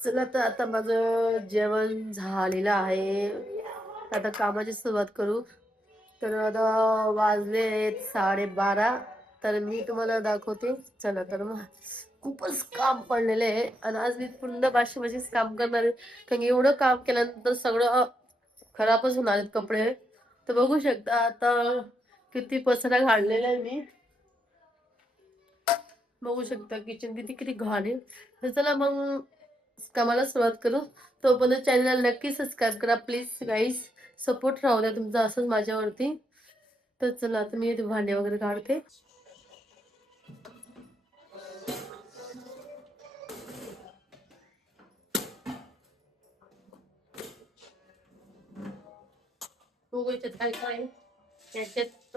चला तर आता माझं जेवण झालेलं आहे. आता कामाची सुरुवात करू. तर आता वाजले आहेत 12:30. तर मी तुम्हाला दाखवते. चला तर मग खूपच काम पडलेलं आहे आणि आज मी पूर्ण बाशीबाशीच काम करणार आहे. कारण की एवढं काम केल्यानंतर सगळं खराबच होणार आहेत कपडे. तर बघू शकता आता किती पसारा काढलेला आहे मी. बघू शकता किचन किती किती घाण आहे. तर चला मग कामाला सुरुवात करू. तोपर्यंत चॅनलला नक्की सबस्क्राईब करा प्लीज गाईज. सपोर्ट राहू द्या तुमचा असंच माझ्यावरती. तर चला आता मी भांडे वगैरे काढते. बघू याच्यात काय काय याच्यात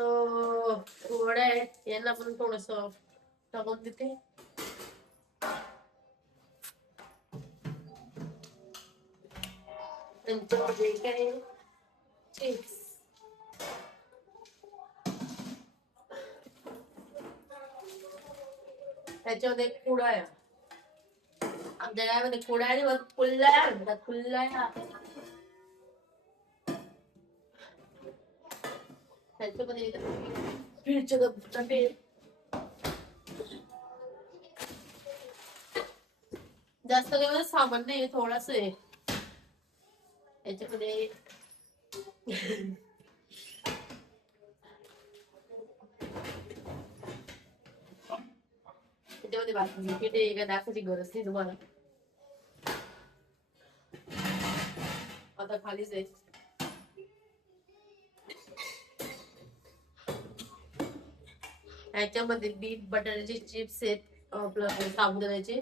वड्या आहेत. यांना पण थोडस टाकून देते. त्यांच्यामध्ये काय चिप्स. त्याच्यामध्ये कुडाया. आमच्या गावामध्ये कुडाया आणि कुल्लाया म्हणतात. कुल्लाया. त्याच्यामध्ये मिरची डबे. जास्त काही सामान नाही थोडस आहे याच्यामध्ये. त्याच्यामध्ये बाकी पीठ आहे का दाखवायची गरज नाही तुम्हाला. आता खालीच आहे. याच्यामध्ये बीट बटाट्याचे चिप्स आहेत. आपलं साबुदाण्याचे.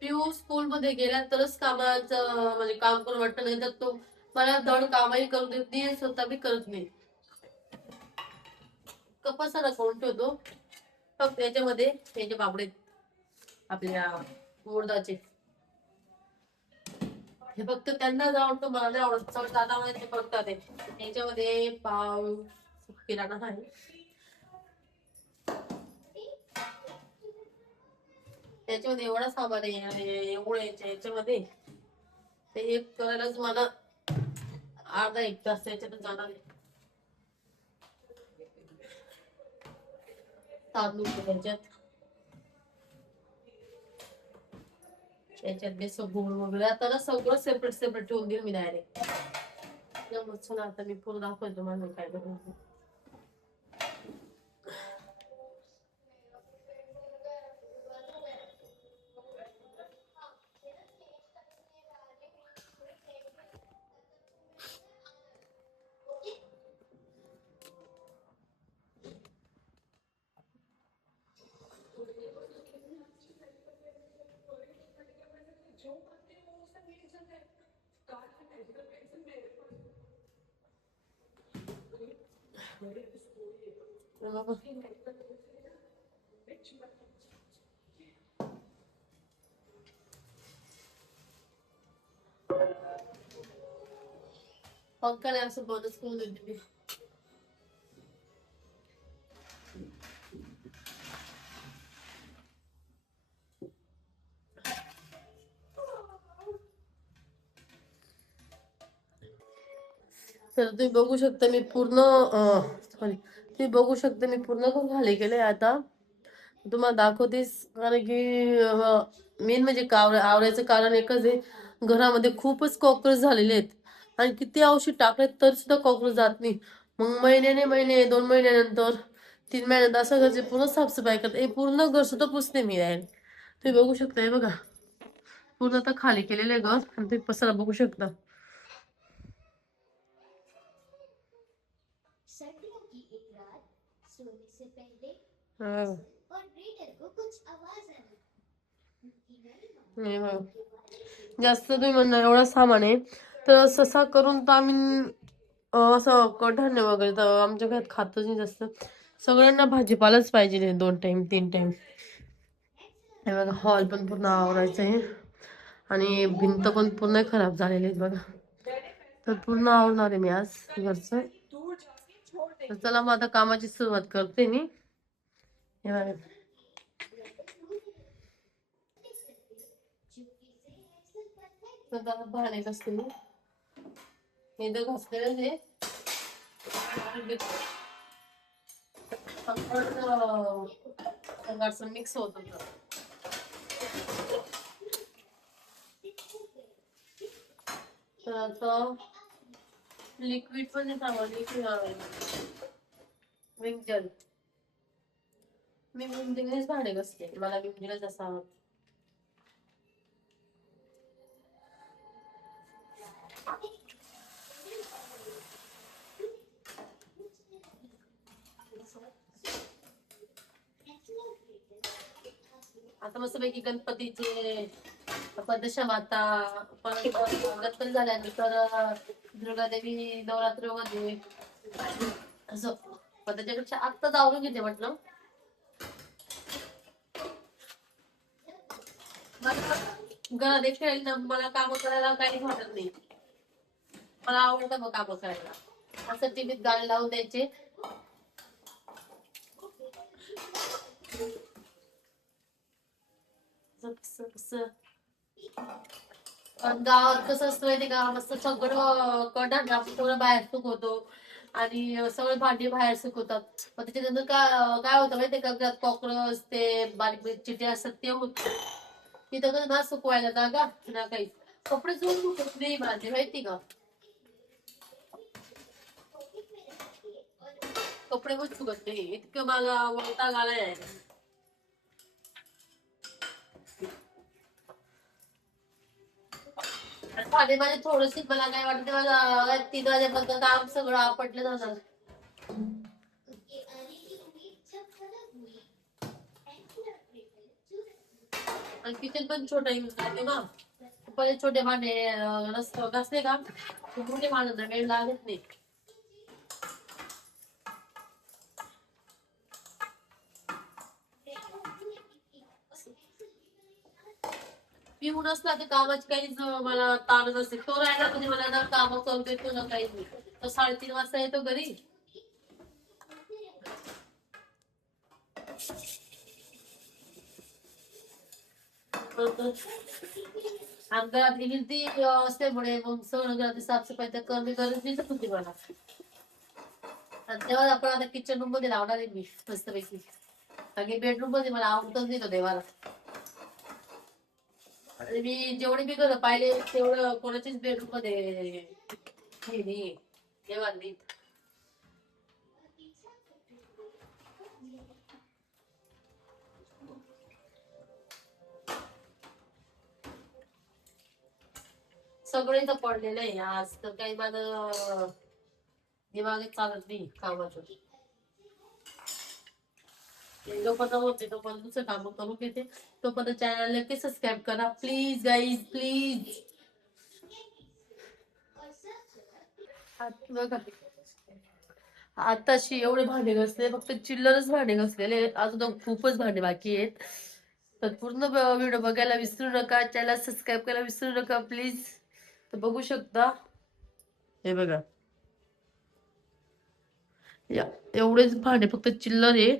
पिऊ स्कूल मध्ये गेला तरच कामाचं म्हणजे काम करून वाटतं. नाही तर तो मला धड कामही करून देत नाही स्वतः बी करत नाही. कपासाला कोण ठेवतो फक्त याच्यामध्ये त्याचे पापडे आपल्या उडदाचे. हे फक्त त्यांनाच आवडतं मला नाही आवडत. दादा मला ते बघतात ते याच्यामध्ये पाव किराणा आहे. त्याच्यामध्ये एवढा सामान आहे एवढं याच्यामध्ये ते एक करायलाच मला अर्धा एक तास त्याच्यातच जाणार आहे. तांदूळ त्याच्यात त्याच्यात बेसन गुळ वगैरे आता सगळं सेपरेट सेपरेट ठेवून देईल मी डायरेक्ट. चला आता मी पूर्ण दाखवतो मला काय करायचं. पंखाने असं बंदच करून देते मी. तर तुम्ही बघू शकता मी पूर्ण सॉरी तुम्ही बघू शकता मी पूर्ण खाली केलंय. आता तुम्हाला दाखवतेस कारण की मेन म्हणजे आवरायचं कारण एकच आहे. घरामध्ये खूपच कॉक्रोच झालेले आहेत आणि किती औषध टाकले तर सुद्धा कॉक्रोच जात नाही. मग महिने 2 महिन्यानंतर 3 महिन्यानंतर असं घरचे पूर्ण साफसफाई करते. पूर्ण घर सुद्धा पुसते मी आहे. तुम्ही बघू शकता हे बघा पूर्ण आता खाली केलेलं आहे घर आणि तुम्ही पसारा बघू शकता. सर्दियों की एक रात सोने से पहले और रीडर को कुछ आवाज आनी. जास्त तुम्ही म्हणणार एवढं सामान आहे तर ससा करून तर आम्ही असं कडधान्य वगैरे तर आमच्या घरात खातच नाही जास्त. सगळ्यांना भाजीपालाच पाहिजे 2 टाइम 3 टाइम. हे बघा हॉल पण पूर्ण आवरायचं आहे आणि भिंत पण पूर्ण खराब झालेली आहे बघा. तर पूर्ण आवरणार आहे मी आज घरचं. तर चला मग आता कामाची सुरुवात करते मी. हे बघा तर भांडे घासते मी. हे तर घासलेलं आहे. मिक्स होत होतं. तर आता लिक्विड पण नाही चांगलं. Liquid Vim gel. मी विम जेलनेच भांडे घासते. मला विम जेलच असा आवडतो. आता मस्तपैकी गणपतीचे पद्मशा माता परत गणपती झाल्यानंतर दुर्गादेवी नवरात्रमध्ये असं त्याच्यापेक्षा आत्ताच आवडून घेते म्हटलं. घरात खेळायला मला काम करायला काही वाटत नाही. मला आवडतं मग काम करायला. असं टीव्हीत गाणे लावून द्यायचे. गावात कसं असतं माहिती का, मस्त सगळं कडा सगळं बाहेर सुकवतो आणि सगळे भांडी बाहेर सुकवतात. मग त्याच्यानंतर काय होतं माहितीये का, घरात कॉक्रोच ते बारीक बारीक चिटे असतात ते होत. तिथं ना सुकवायला जागा ना काही. कपडे सुकवत नाही माझे माहिती का. कपडे पण सुकत नाही. इतकं मला वैताग आलाय. भांडे माझे थोडेसे मला काय वाटतं, मला 3 वाजेपर्यंत काम सगळं आपटलं जाणार. आणि किचन पण छोटा यूज करते ना. पहिले छोटे भांडे घासले का मोठे भांड्यांना वेळ लागत नाही. पिऊन असला तर कामाची काहीच मला ताण नसते. तो राहिला म्हणजे मला जर काम करून देतो ना काहीच नाही. तो 3:30 वाजता येतो घरी. घरातली गिरती असल्यामुळे मग सगळं घरातली साफसफाई तर कमी गरज दिसत होती मला. तेव्हा आपण आता किचन रूम मध्ये लावणार आहे मी मस्तपैकी. आणि बेडरूम मध्ये मला आवडतच नाही तो देवाला. आणि मी जेवढे मी घर पाहिले तेवढं कोणाच्याच बेडरूम मध्ये देवाला सगळे इथं पडलेलं आहे. आज तर काही माझं दिमागच चालत नाही कामाचं. जोपर्यंत होते तोपर्यंत दुसरं काम करून घेते. तोपर्यंत चॅनल नक्की सबस्क्राईब करा प्लीज गाईज प्लीज. बघा आताशी एवढे भांडे घासले, फक्त चिल्लरच भांडे घासलेले आहेत. अजून खूपच भांडे बाकी आहेत. तर पूर्ण व्हिडिओ बघायला विसरू नका. चॅनल सबस्क्राईब करायला विसरू नका प्लीज. तर बघू शकता हे बघा एवढेच भांडे फक्त चिल्लर आहे.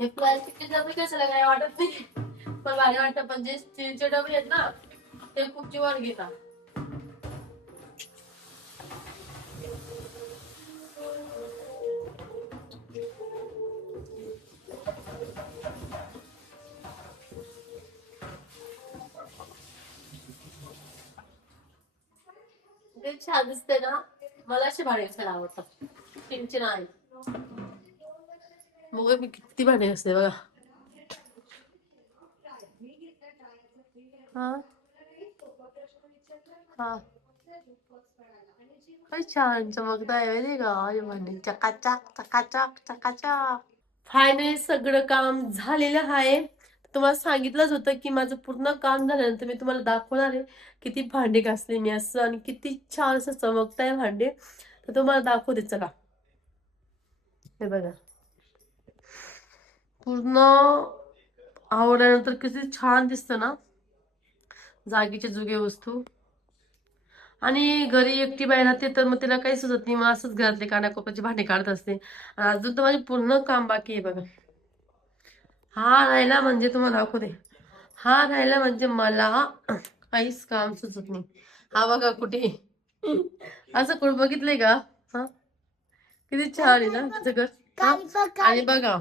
हे प्लास्टिकचे डबे कशाला काय वाटत नाही, पण भारी वाटतं. पण जे स्टीलचे डबे आहेत ना ते खूप जीवावर घेतात. ते छान दिसते ना. मला असे भांडे घासायला आवडतात. स्टीलचे नाही. मग मी किती भांडे घासते बघा. हा हा काय छान चमकदार आहे का हे भांडे. चकाचक चकाचक चकाचक. फायनली सगळं काम झालेलं आहे. तुम्हाला सांगितलंच होतं की माझं पूर्ण काम झाल्यानंतर मी तुम्हाला दाखवणार आहे किती भांडे घासले मी असं आणि किती छान असं चमकताय भांडे. तर तुम्हाला दाखवते चला. हे बघा पूर्ण आवडल्यानंतर किती छान दिसतं ना जागेच्या जुगे वस्तू. आणि घरी एकटी बाई राहते तर मग तिला काही सुचत नाही, मग असंच घरातले कानाकोपऱ्याचे भांडे काढत असते. आणि अजून तर माझे पूर्ण काम बाकी आहे बघा. हा राहिला म्हणजे तुम्हाला दाखवते. हा राहिला म्हणजे मला काहीच काम सुचत नाही. हा बघा कुठे असं कोण बघितलंय का? हा किती छान आहे ना त्याचं घर. हा? आणि बघा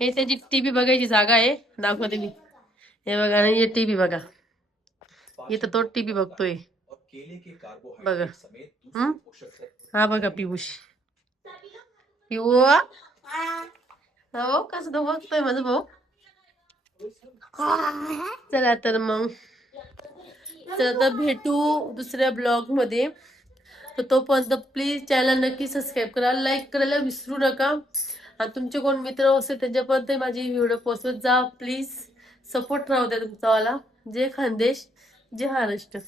हे त्याची टीव्ही बघायची जागा आहे, दाखवते मी. हे बघा हे टीव्ही बघा, इथं तो टीव्ही बघतोय बघा. हम्म हा बघा पियुष, पिऊ हो कसं तो बघतोय माझा भाऊ. चला तर मग, तर आता भेटू दुसऱ्या ब्लॉग मध्ये. तर तोपर्यंत प्लीज चॅनल नक्की सबस्क्राईब करा, लाईक करायला विसरू नका. आणि तुमचे कोण मित्र असेल त्यांच्यापर्यंत माझी व्हिडिओ पोहोचवत जा प्लीज. सपोर्ट राहू द्या तुमचा वाला. जय खानदेश, जय महाराष्ट्र.